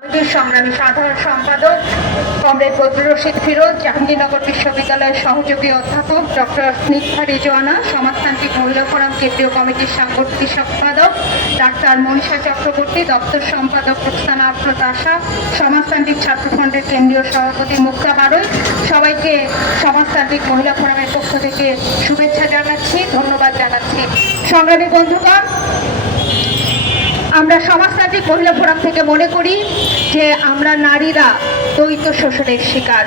সংগ্রামী সাধারণ সম্পাদক কমরেড বদরুর রশিদ ফিরোজ, জাহাঙ্গীরনগর বিশ্ববিদ্যালয়ের সহযোগী অধ্যাপক ডক্টর স্নিগ্ধা রিজওয়ানা, সমাজতান্ত্রিক মহিলা ফোরাম কেন্দ্রীয় কমিটির সাংগঠনিক সম্পাদক ডাক্তার মনীষা চক্রবর্তী, দপ্তর সম্পাদক রুকসানা আফরোজ আশা, সমাজতান্ত্রিক ছাত্রফ্রন্টের কেন্দ্রীয় সভাপতি মুক্তা বারোই, সবাইকে সমাজতান্ত্রিক মহিলা ফোরামের পক্ষ থেকে শুভেচ্ছা জানাচ্ছি, ধন্যবাদ জানাচ্ছি। সংগ্রামী বন্ধুগণ, আমরা সমাজতান্ত্রিক মহিলা ফোরাম থেকে মনে করি যে আমরা নারীরা দ্বৈত শোষণের শিকার,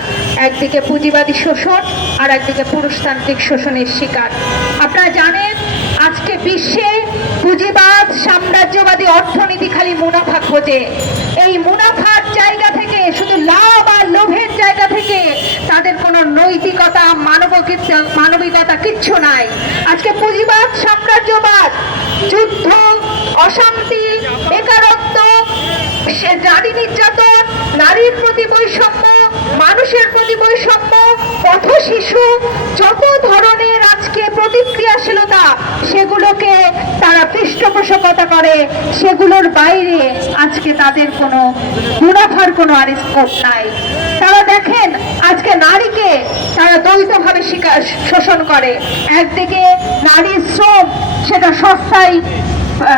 একদিকে পুঁজিবাদী শোষণ আর একদিকে পুরুষতান্ত্রিক শোষণের শিকার। আপনারা জানেন আজকে বিশ্বে পুঁজিবাদ সাম্রাজ্যবাদী অর্থনীতি খালি মুনাফা খোঁজে। এই মুনাফার জায়গা থেকে, শুধু লাভ আর লোভের জায়গা থেকে তাদের কোনো নৈতিকতা মানবিকতা কিচ্ছু নাই। আজকে পুঁজিবাদ সাম্রাজ্যবাদ যুদ্ধ, অশান্তি, বেকারত্ব, নারী নির্যাতন, নারীর প্রতি বৈষম্য, মানুষের প্রতি বৈষম্য, পথ শিশু, যত ধরনের আজকে প্রতিক্রিয়াশীলতা সেগুলোকে তারা পৃষ্ঠপোষকতা করে, সেগুলোর বাইরে আজকে তাদের কোনো মুনাফার কোনো আর স্কোপ নাই। তারা দেখেন আজকে নারীকে তারা দ্বৈতভাবে শোষণ করে। একদিকে নারীর শ্রম, সেটা সস্তায়,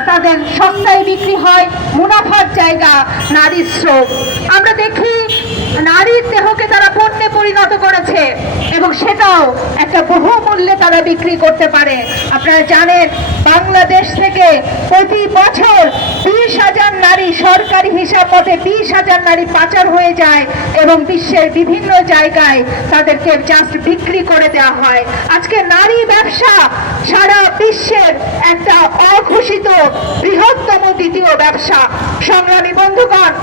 তাদের সস্তায় বিক্রি হয়, মুনাফার জায়গা নারীর শ্রম। আমরা দেখি নারীর দেহকে তারা পণ্যে পরিণত করেছে এবং সেটাও একটা বহুমূল্যে তারা বিক্রি করতে পারে। আপনারা জানেন বাংলাদেশ থেকে প্রতি বছর 20,000 নারী, সরকারি হিসাব মতে 20,000 নারী পাচার হয়ে যায় এবং বিশ্বের বিভিন্ন জায়গায় তাদেরকে জাস্ট বিক্রি করে দেওয়া হয়। আজকে নারী ব্যবসা সারা বিশ্বের একটা অঘোষিত বৃহত্তম দ্বিতীয় ব্যবসা। সংগ্রামী বন্ধুগণ,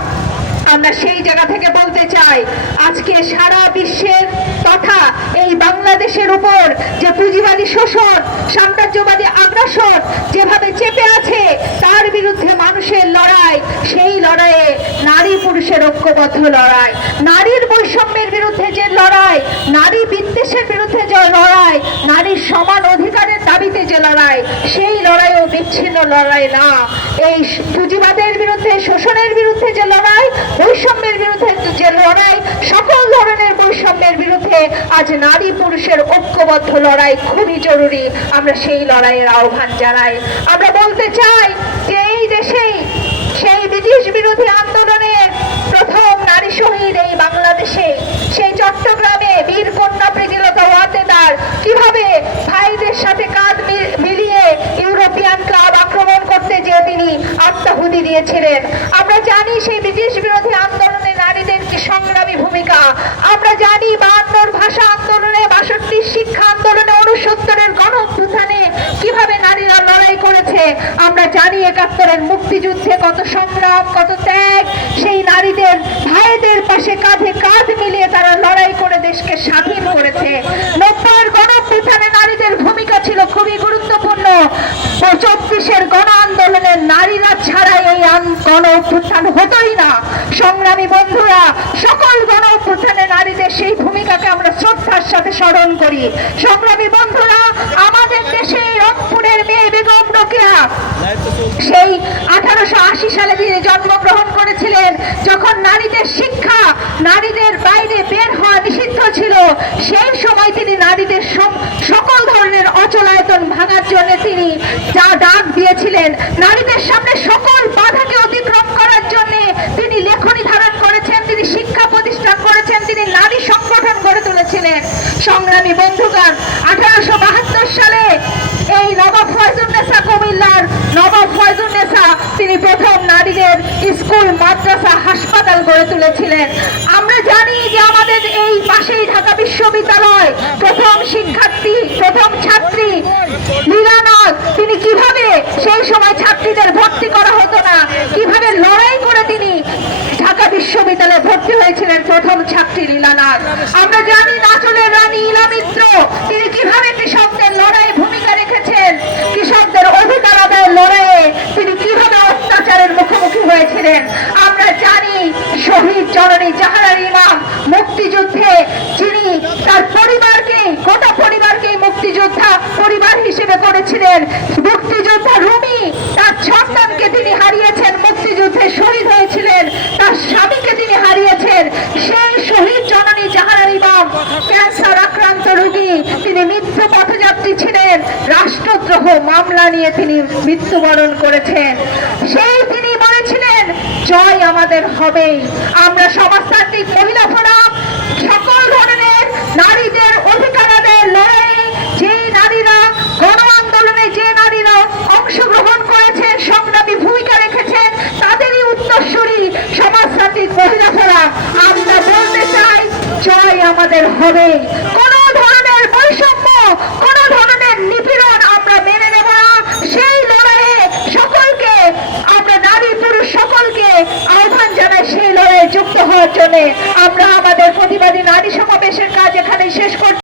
আমরা সেই জায়গা থেকে বলতে চাই আজকে সারা বিশ্বের তথা এই বাংলাদেশের উপর যে পুঁজিবাদী শোষণ, সাম্রাজ্যবাদী আগ্রাসন যেভাবে চেপে আছে, তার বিরুদ্ধে মানুষের লড়াই, সেই লড়াইয়ে নারী পুরুষের ঐক্যবদ্ধ লড়াই, নারীর বৈষম্যের বিরুদ্ধে যে লড়াই, নারী বিদ্বেষের বিরুদ্ধে যে লড়াই, নারীর সমান অধিকারের দাবিতে যে লড়াই, সেই লড়াইও বিচ্ছিন্ন লড়াই না। এই পুঁজিবাদের বিরুদ্ধে, শোষণের বিরুদ্ধে যে লড়াই, বৈষম্যের বিরুদ্ধে যে লড়াই, সকল ধরনের বৈষম্যের বিরুদ্ধে আজ নারী পুরুষের ঐক্যবদ্ধ লড়াই খুবই জরুরি। আমরা সেই লড়াইয়ের আহ্বান জানাই। আমরা বলতে চাই যে এই দেশেই সেই ব্রিটিশ বিরোধী আন্দোলনের প্রথম নারী শহীদ এই বাংলাদেশে, সেই চট্টগ্রামে বীর কন্যা প্রীতিলতা ওয়াদ্দেদার কিভাবে ভাইদের সাথে কাঁধ মিলিয়ে ইউরোপিয়ান ক্লাব আক্রমণ করতে যে তিনি আত্মাহুতি দিয়েছিলেন। আমরা জানি সেই ব্রিটিশ বিরোধী আন্দোলনে নারীদের কি সংগ্রামী ভূমিকা। আমরা জানি 52 ভাষা আন্দোলনে, 62 শিক্ষা আন্দোলনে, 69-এর গণ অভ্যুত্থানে কিভাবে নারীরা লড়াই করেছে। আমরা জানি 71-এর মুক্তিযুদ্ধে কত সংগ্রাম, কত ত্যাগ, সেই নারীদের ভাইদের পাশে কাঁধে কাঁধ মিলিয়ে তারা লড়াই করে দেশকে স্বাধীন করেছে। 90-এর গণ অভ্যুত্থানে নারীদের ভূমিকা ছিল খুবই গুরুত্বপূর্ণ। 34-এর গণ আন্দোলনের নারীরা ছাড়া এই গণ অভ্যুত্থান হতোই না। সংগ্রামী বন্ধুরা, সকল গণ অভ্যুত্থানে নারীদের সেই ভূমিকাকে আমরা শ্রদ্ধার সাথে স্মরণ করি। সংগ্রামী বন্ধুরা, আমাদের দেশে রংপুরের মেয়ে বেগম রোকেয়া সেই 1880 সালে তিনি জন্মগ্রহণ করেছিলেন, যখন নারীদের শিক্ষা, নারীদের বাইরে বের হওয়া নিষিদ্ধ ছিল। সেই সময় তিনি নারীদের সকল ধরনের অচলায়তন ভাঙার জন্য তিনি যা ডাক দিয়েছিলেন, নারীদের সামনে সকল বাধাকে অতিক্রম করার জন্য তিনি লেখনী ধারণ করেছেন, তিনি শিক্ষা প্রতিষ্ঠান করেছেন, তিনি নারী সংগঠন গড়ে তুলেছিলেন। সংগ্রামী বন্ধুগণ, 1872 সালে এই নবাব ফয়জুন্নেসা, কুমিল্লার নবাব ফয়জুন্নেসা, তিনি প্রথম নারীদের স্কুল, মাদ্রাসা, হাসপাতাল গড়ে তুলেছিলেন। আমরা জানি যে আমাদের এই পাশেই ঢাকা বিশ্ববিদ্যালয় প্রথম শিক্ষার্থী, প্রথম ছাত্রী লীলানাথ, তিনি কিভাবে সেই সময় ছাত্রীদের ভর্তি করা হতো না, কিভাবে লড়াই করে তিনি ঢাকা বিশ্ববিদ্যালয়ে ভর্তি হয়েছিলেন প্রথম ছাত্রী লীলানাথ। আমরা জানি নাচলের রানী ইলা মিত্র, তিনি কিভাবে কৃষকদের লড়াইয়ে ভূমিকা রেখেছেন, কৃষকদের অধিকার আদায়ের লড়াইয়ে তিনি কিভাবে অত্যাচারের মুখোমুখি হয়েছিলেন। আমরা জানি শহীদ জননী জাহানারা ইমাম মুক্তিযুদ্ধে যিনি তার পরিবারকে, গোটা পরিবারকে মুক্তিযোদ্ধা পরিবার হিসেবে করেছিলেন। মুক্তিযোদ্ধা রুমি তার সন্তানকে তিনি হারিয়েছেন, মুক্তিযুদ্ধে শহীদ হয়েছিলেন। তার স্বামী নিয়ে তিনি মৃত্যুবরণ করেছেন। সেই তিনি বলেছিলেন জয় আমাদের হবেই। আমরা সমাজতান্ত্রিক মহিলা ফোরাম সকল ধরনের নারীদের অধিকার আদায়ের লড়াইয়ে যেই নারীরা গণ আন্দোলনে যে নারীরা অংশগ্রহণ করেছেন, সংগ্রামী ভূমিকা রেখেছেন, তাদেরই উত্তরসূরি সমাজতান্ত্রিক মহিলা ফোরাম। আমরা বলতে চাই জয় আমাদের হবে। কোন ধরনের বৈষম্য, কোন ধরনের নিপীড়ন আমরা মেনে নেব না। সেই লড়াইয়ে সকলকে, আমরা নারী পুরুষ সকলকে আহ্বান জানাই সেই লড়াইয়ে যুক্ত হওয়ার জন্য। আমরা আমাদের প্রতিবাদী নারী সমাবেশের কাজ এখানে শেষ করছি।